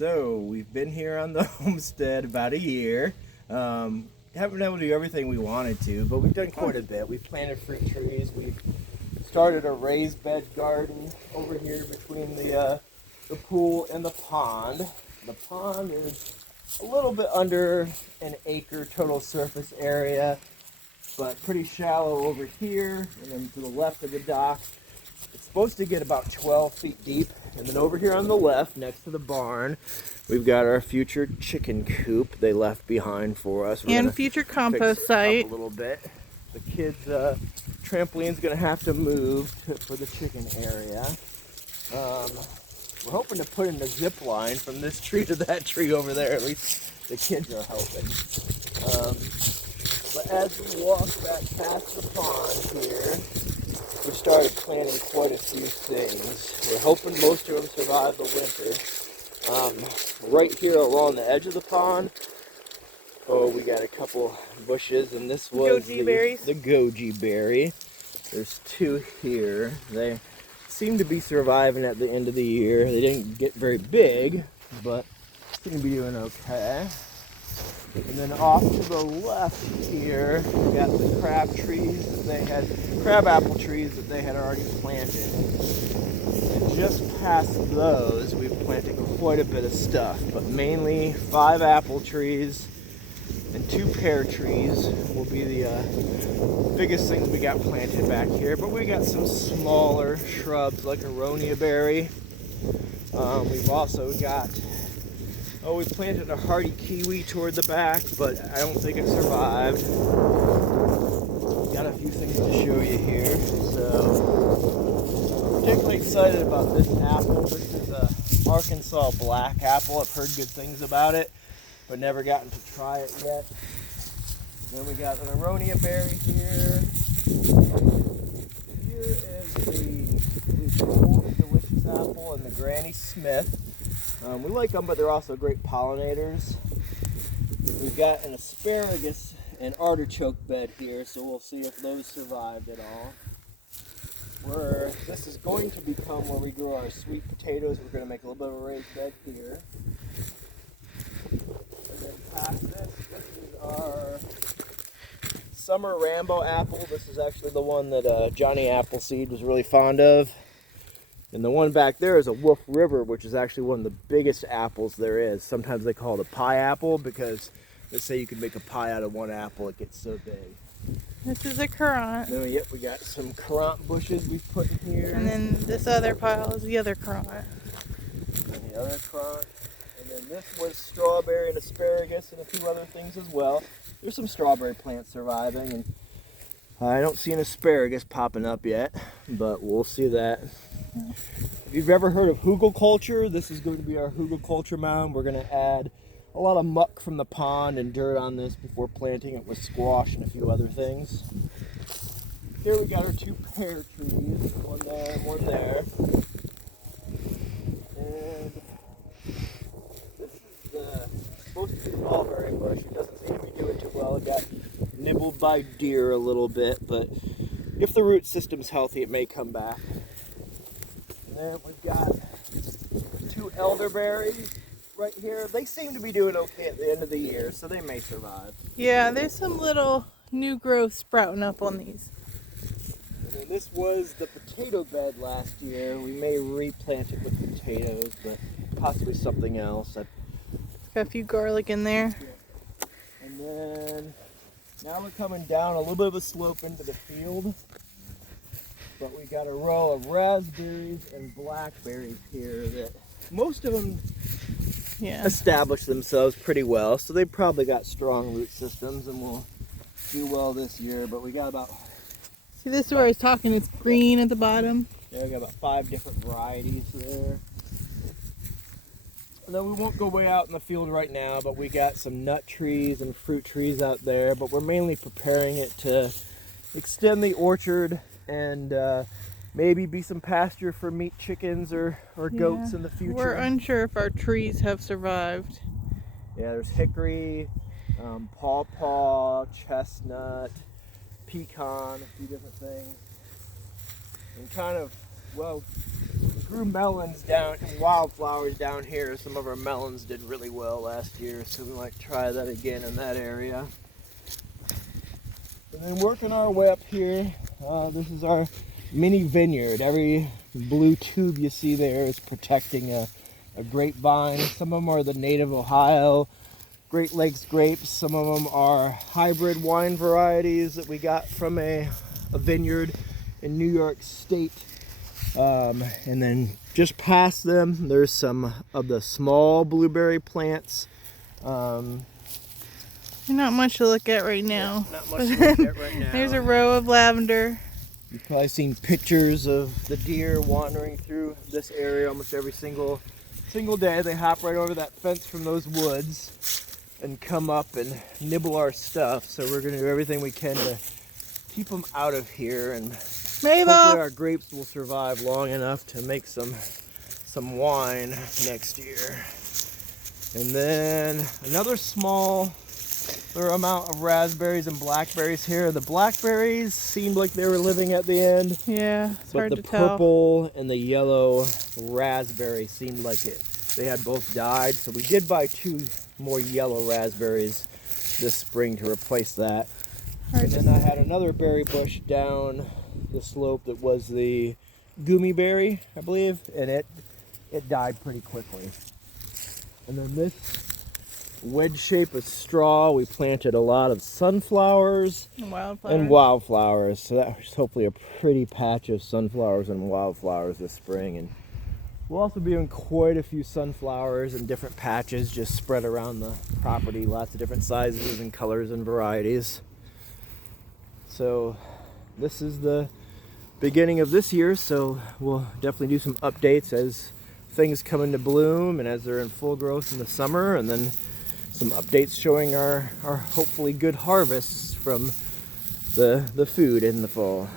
So we've been here on the homestead about a year. Haven't been able to do everything we wanted to, but we've done quite a bit. We've planted fruit trees. We've started a raised bed garden over here between the pool and the pond. The pond is a little bit under an acre total surface area, but pretty shallow over here. And then to the left of the dock, it's supposed to get about 12 feet deep. And then over here on the left, next to the barn, we've got our future chicken coop they left behind for us. We're And future compost site. A little bit. The kids' trampoline's gonna have to move for the chicken area. We're hoping to put in a zip line from this tree to that tree over there. At least the kids are hoping. But as we walk back past the pond here, we started planting quite a few things. We're hoping most of them survive the winter. Right here along the edge of the pond, we got a couple bushes, and this was the goji berry. There's two here. They seem to be surviving at the end of the year. They didn't get very big, but seem to be doing okay. And then off to the left here, we got the crab apple trees that they had already planted. And just past those, we've planted quite a bit of stuff, but mainly 5 apple trees and 2 pear trees will be the biggest things we got planted back here. But we got some smaller shrubs like aronia berry. We've also got we planted a hardy kiwi toward the back, but I don't think it survived. Got a few things to show you here. So, I'm particularly excited about this apple. This is a Arkansas black apple. I've heard good things about it, but never gotten to try it yet. Then we got an aronia berry here. Here is the Old Delicious apple and the Granny Smith. We like them, but they're also great pollinators. We've got an asparagus and artichoke bed here, so we'll see if those survived at all. This is going to become where we grow our sweet potatoes. We're going to make a little bit of a raised bed here. And then past this is our summer Rambo apple. This is actually the one that Johnny Appleseed was really fond of. And the one back there is a Wolf River, which is actually one of the biggest apples there is. Sometimes they call it a pie apple because they say you can make a pie out of one apple. It gets so big. This is a currant. Then, we got some currant bushes we've put in here. And then this other pile is the other currant. And the other currant. And then this was strawberry and asparagus and a few other things as well. There's some strawberry plants surviving, and I don't see an asparagus popping up yet, but we'll see that. If you've ever heard of hugelkultur, this is going to be our hugelkultur mound. We're going to add a lot of muck from the pond and dirt on this before planting it with squash and a few other things. Here we got our 2 pear trees, one there and one there. And this is supposed to be a mulberry bush. It doesn't seem to be doing too well. It got nibbled by deer a little bit, but if the root system's healthy, it may come back. And we've got 2 elderberries right here. They seem to be doing okay at the end of the year, so they may survive. Yeah, there's some little new growth sprouting up on these. And then this was the potato bed last year. We may replant it with potatoes, but possibly something else. Got a few garlic in there. Yeah. And then now we're coming down a little bit of a slope into the field. But we got a row of raspberries and blackberries here that most of them established themselves pretty well. So they probably got strong root systems and will do well this year. But we got about... See, this is where I was talking. It's green at the bottom. Yeah, we got about 5 different varieties there. And then we won't go way out in the field right now, but we got some nut trees and fruit trees out there. But we're mainly preparing it to extend the orchard and maybe be some pasture for meat chickens or goats in the future. We're unsure if our trees have survived. Yeah, there's hickory, pawpaw, chestnut, pecan, a few different things. And kind of, well, grew melons down and wildflowers down here. Some of our melons did really well last year, so we might try that again in that area. And then working our way up here, this is our mini vineyard. Every blue tube you see there is protecting a grapevine. Some of them are the native Ohio Great Lakes grapes. Some of them are hybrid wine varieties that we got from a vineyard in New York State. And then just past them, there's some of the small blueberry plants. Not much to look at right now. Not much to look at right now. There's a row of lavender. You've probably seen pictures of the deer wandering through this area almost every single day. They hop right over that fence from those woods and come up and nibble our stuff. So we're going to do everything we can to keep them out of here, and hopefully Mabel! our grapes will survive long enough to make some wine next year. And then another small amount of raspberries and blackberries here. The blackberries seemed like they were living at the end, Yeah, it's but hard the to tell. purple and the yellow raspberry seemed like they had both died. So we did buy 2 more yellow raspberries this spring to replace that. Hard And to then I had another berry bush down the slope that was the gummy berry, I believe, and it died pretty quickly. And then this wedge shape of straw, we planted a lot of sunflowers Wildflower. and wildflowers. So that was hopefully a pretty patch of sunflowers and wildflowers this spring. And we'll also be doing quite a few sunflowers in different patches just spread around the property. Lots of different sizes and colors and varieties. So this is the beginning of this year, so we'll definitely do some updates as things come into bloom and as they're in full growth in the summer, and then some updates showing our hopefully good harvests from the food in the fall.